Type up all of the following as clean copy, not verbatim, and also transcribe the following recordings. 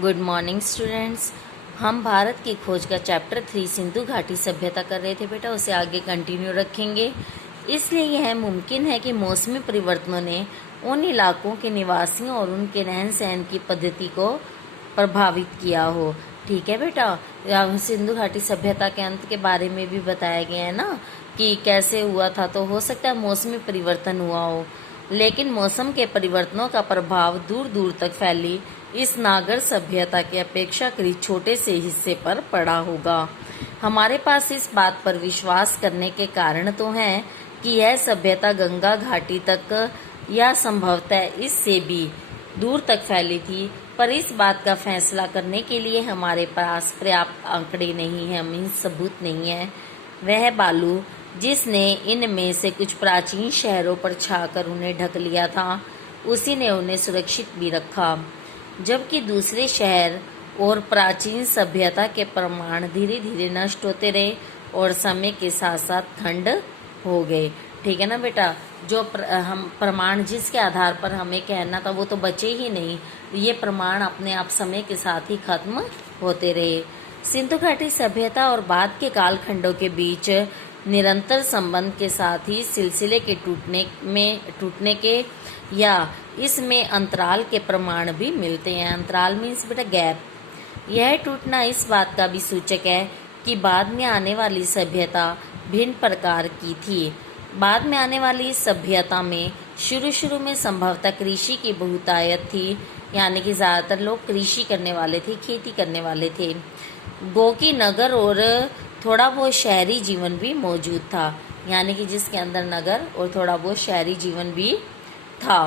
Good morning students. हम भारत की खोज का चैप्टर 3 सिंधु घाटी सभ्यता कर रहे थे बेटा, उसे आगे कंटिन्यू रखेंगे। इसलिए यह मुमकिन है कि मौसमी परिवर्तनों ने उन इलाकों के निवासियों और उनके रहन सहन की पद्धति को प्रभावित किया हो। ठीक है बेटा, सिंधु घाटी सभ्यता के अंत के बारे में भी बताया गया है ना कि कैसे हुआ था, तो हो सकता है मौसमी परिवर्तन हुआ हो, लेकिन मौसम के परिवर्तनों का प्रभाव दूर दूर तक फैली इस नागर सभ्यता के अपेक्षाकृत छोटे से हिस्से पर पड़ा होगा। हमारे पास इस बात पर विश्वास करने के कारण तो हैं कि यह सभ्यता गंगा घाटी तक या संभवतः इससे भी दूर तक फैली थी, पर इस बात का फैसला करने के लिए हमारे पास पर्याप्त आंकड़े नहीं हैं, मीन्स सबूत नहीं है। वह बालू जिसने इनमें से कुछ प्राचीन शहरों पर छाकर उन्हें ढक लिया था, उसी ने उन्हें सुरक्षित भी रखा, जबकि दूसरे शहर और प्राचीन सभ्यता के प्रमाण धीरे धीरे नष्ट होते रहे और समय के साथ साथ खंड हो गए। ठीक है ना बेटा, जो हम प्रमाण जिसके आधार पर हमें कहना था वो तो बचे ही नहीं, ये प्रमाण अपने आप समय के साथ ही खत्म होते रहे। सिंधु घाटी सभ्यता और बाद के कालखंडों के बीच निरंतर संबंध के साथ ही सिलसिले के टूटने के या इसमें अंतराल के प्रमाण भी मिलते हैं। अंतराल मीन्स बेटा गैप। यह टूटना इस बात का भी सूचक है कि बाद में आने वाली सभ्यता भिन्न प्रकार की थी। बाद में आने वाली सभ्यता में शुरू में संभवतः कृषि की बहुतायत थी, यानी कि ज़्यादातर लोग कृषि करने वाले थे, खेती करने वाले थे। गोकी नगर और थोड़ा बहुत शहरी जीवन भी मौजूद था, यानी कि जिसके अंदर नगर और थोड़ा बहुत शहरी जीवन भी था।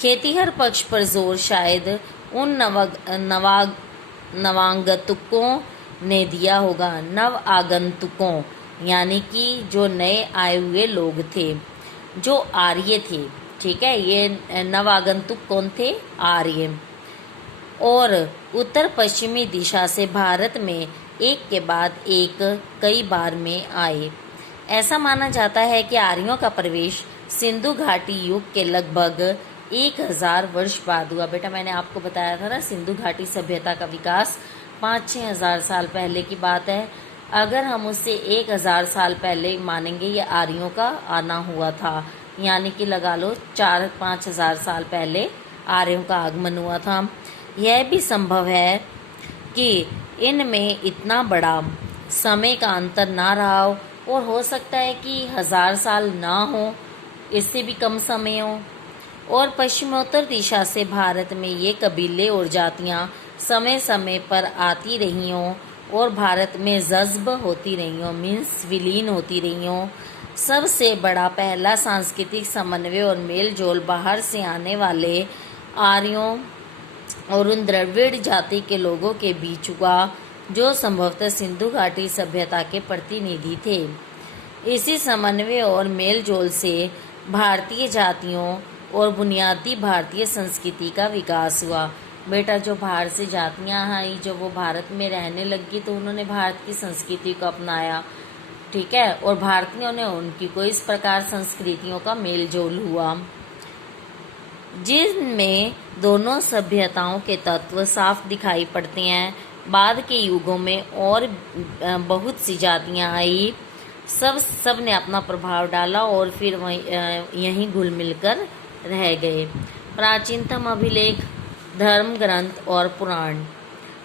खेतीहर पक्ष पर जोर शायद उन नवागंतुकों ने दिया होगा। नव आगंतुकों यानी कि जो नए आए हुए लोग थे, जो आर्य थे। ठीक है, ये नव आगंतुक कौन थे? आर्य। और उत्तर पश्चिमी दिशा से भारत में एक के बाद एक कई बार में आए। ऐसा माना जाता है कि आर्यों का प्रवेश सिंधु घाटी युग के लगभग 1000 वर्ष बाद हुआ। बेटा मैंने आपको बताया था ना, सिंधु घाटी सभ्यता का विकास 5-6 हजार साल पहले की बात है। अगर हम उससे 1000 साल पहले मानेंगे ये आर्यों का आना हुआ था, यानी कि लगा लो 4-5 हजार साल पहले आर्यों का आगमन हुआ था। यह भी संभव है कि इनमें इतना बड़ा समय का अंतर ना रहा हो और सकता है कि 1000 साल ना हो, इससे भी कम समय हो। और पश्चिमोत्तर दिशा से भारत में ये कबीले और जातियां समय समय पर आती रही हों और भारत में जज्ब होती रही हों, मीन्स विलीन होती रही हों। सबसे बड़ा पहला सांस्कृतिक समन्वय और मेल जोल बाहर से आने वाले आर्यों और उन द्रविड़ जाति के लोगों के बीच हुआ, जो संभवतः सिंधु घाटी सभ्यता के प्रतिनिधि थे। इसी समन्वय और मेल जोल से भारतीय जातियों और बुनियादी भारतीय संस्कृति का विकास हुआ। बेटा जो बाहर से जातियां आई, जो वो भारत में रहने लगी, तो उन्होंने भारत की संस्कृति को अपनाया। ठीक है, और भारतीयों ने उनकी को इस प्रकार संस्कृतियों का मेल जोल हुआ, जिनमें दोनों सभ्यताओं के तत्व साफ दिखाई पड़ते हैं। बाद के युगों में और बहुत सी जातियां आई, सब ने अपना प्रभाव डाला और फिर यहीं घुल मिलकर रह गए। प्राचीनतम अभिलेख, धर्म ग्रंथ और पुराण।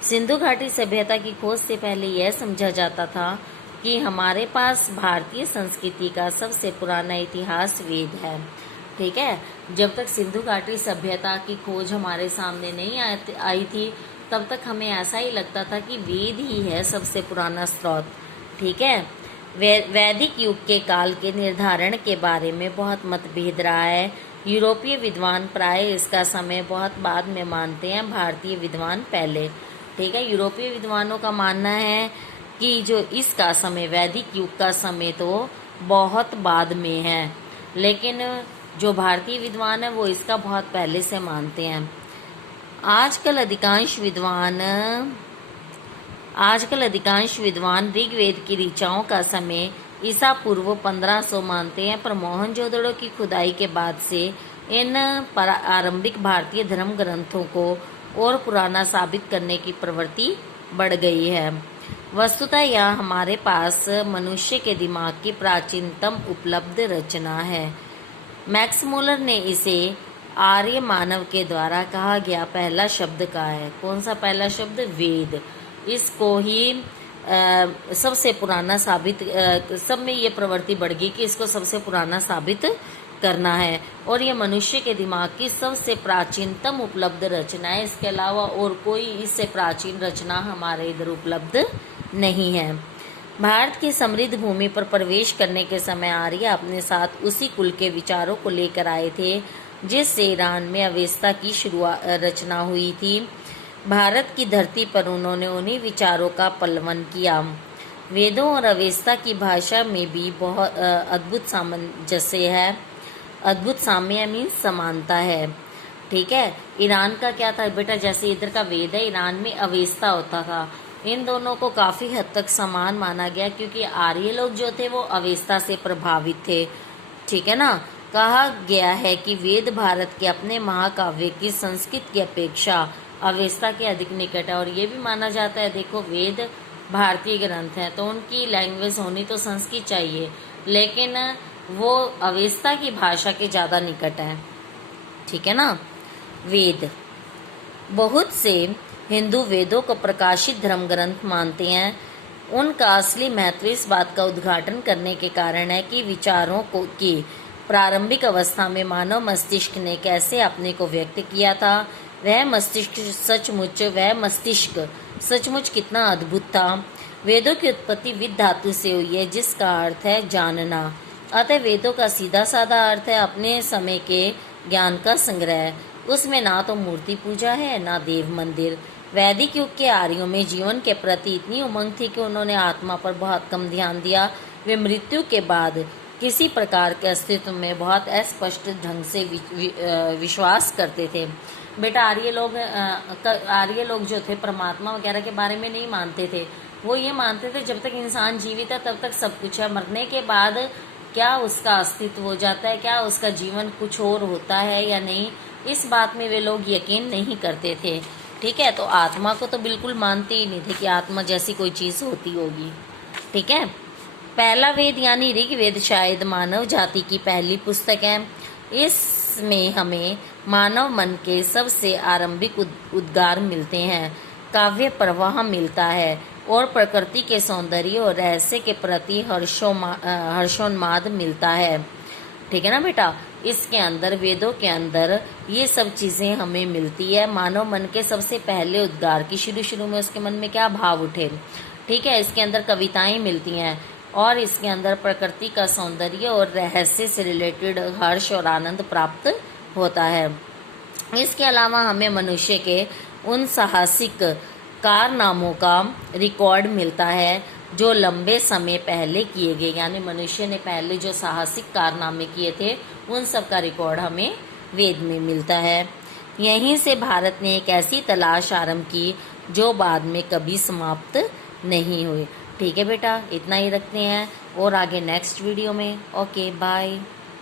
सिंधु घाटी सभ्यता की खोज से पहले यह समझा जाता था कि हमारे पास भारतीय संस्कृति का सबसे पुराना इतिहास वेद है। ठीक है, जब तक सिंधु घाटी सभ्यता की खोज हमारे सामने नहीं आई थी, तब तक हमें ऐसा ही लगता था कि वेद ही है सबसे पुराना स्रोत। ठीक है, वैदिक युग के काल के निर्धारण के बारे में बहुत मतभेद रहा है। यूरोपीय विद्वान प्राय इसका समय बहुत बाद में मानते हैं, भारतीय विद्वान पहले। ठीक है, यूरोपीय विद्वानों का मानना है कि जो इसका समय, वैदिक युग का समय तो बहुत बाद में है, लेकिन जो भारतीय विद्वान है वो इसका बहुत पहले से मानते हैं। आजकल अधिकांश विद्वान ऋग्वेद की ऋचाओं का समय ईसा पूर्व 1500 मानते हैं, पर मोहनजोदड़ो की खुदाई के बाद से इन आरंभिक भारतीय धर्म ग्रंथों को और पुराना साबित करने की प्रवृत्ति बढ़ गई है। वस्तुतः यह हमारे पास मनुष्य के दिमाग की प्राचीनतम उपलब्ध रचना है। मैक्स मूलर ने इसे आर्य मानव के द्वारा कहा गया पहला शब्द कहा है। कौन सा पहला शब्द? वेद। इसको ही सबसे पुराना साबित सब में ये प्रवृत्ति बढ़ गई कि इसको सबसे पुराना साबित करना है, और ये मनुष्य के दिमाग की सबसे प्राचीनतम उपलब्ध रचना है। इसके अलावा और कोई इससे प्राचीन रचना हमारे इधर उपलब्ध नहीं है। भारत की समृद्ध भूमि पर प्रवेश करने के समय आर्य अपने साथ उसी कुल के विचारों को लेकर आए थे जिससे ईरान में अवेस्ता की रचना हुई थी। भारत की धरती पर उन्होंने उन्हीं विचारों का पल्लवन किया। वेदों और अवेस्ता की भाषा में भी बहुत अद्भुत सामंजस्य है। अद्भुत साम्य मीन्स समानता है। ठीक है। ईरान का क्या था बेटा? जैसे इधर का वेद है, ईरान में अवेस्ता होता था। इन दोनों को काफ़ी हद तक समान माना गया क्योंकि आर्य लोग जो थे वो अवेस्ता से प्रभावित थे। ठीक है ना। कहा गया है कि वेद भारत के अपने महाकाव्य की संस्कृत की अपेक्षा अवेस्ता के अधिक निकट है, और ये भी माना जाता है, देखो वेद भारतीय ग्रंथ हैं तो उनकी लैंग्वेज होनी तो संस्कृत चाहिए, लेकिन वो अवेस्ता की भाषा के ज़्यादा निकट है। ठीक है ना। वेद, बहुत से हिंदू वेदों को प्रकाशित धर्म ग्रंथ मानते हैं। उनका असली महत्व इस बात का उद्घाटन करने के कारण है कि विचारों को की प्रारंभिक अवस्था में मानव मस्तिष्क ने कैसे अपने को व्यक्त किया था। वह मस्तिष्क सचमुच कितना अद्भुत था। वेदों की उत्पत्ति विद धातु से हुई है जिसका अर्थ है जानना। अतः वेदों का सीधा साधा अर्थ है अपने समय के ज्ञान का संग्रह। उसमें ना तो मूर्ति पूजा है ना देव मंदिर। वैदिक युग के आर्यों में जीवन के प्रति इतनी उमंग थी कि उन्होंने आत्मा पर बहुत कम ध्यान दिया। वे मृत्यु के बाद किसी प्रकार के अस्तित्व में बहुत अस्पष्ट ढंग से विश्वास करते थे। बेटा आर्य लोग जो थे परमात्मा वगैरह के बारे में नहीं मानते थे। वो ये मानते थे जब तक इंसान जीवित है तब तक सब कुछ है, मरने के बाद क्या उसका अस्तित्व हो जाता है, क्या उसका जीवन कुछ और होता है या नहीं, इस बात में वे लोग यकीन नहीं करते थे। ठीक है। तो आत्मा को तो बिल्कुल मानते ही नहीं थे कि आत्मा जैसी कोई चीज़ होती होगी। ठीक है। पहला वेद यानी ऋग्वेद शायद मानव जाति की पहली पुस्तक है। इसमें हमें मानव मन के सबसे आरंभिक उद्गार मिलते हैं, काव्य प्रवाह मिलता है और प्रकृति के सौंदर्य और रहस्य के प्रति हर्षोन्माद मिलता है। ठीक है ना बेटा। इसके अंदर वेदों के अंदर ये सब चीज़ें हमें मिलती है। मानव मन के सबसे पहले उद्गार की शुरू में उसके मन में क्या भाव उठे। ठीक है। इसके अंदर कविताएं मिलती हैं और इसके अंदर प्रकृति का सौंदर्य और रहस्य से रिलेटेड हर्ष और आनंद प्राप्त होता है। इसके अलावा हमें मनुष्य के उन साहसिक कारनामों का रिकॉर्ड मिलता है जो लंबे समय पहले किए गए, यानी मनुष्य ने पहले जो साहसिक कारनामे किए थे उन सब का रिकॉर्ड हमें वेद में मिलता है। यहीं से भारत ने एक ऐसी तलाश आरंभ की जो बाद में कभी समाप्त नहीं हुई। ठीक है बेटा, इतना ही रखते हैं और आगे नेक्स्ट वीडियो में। Okay bye.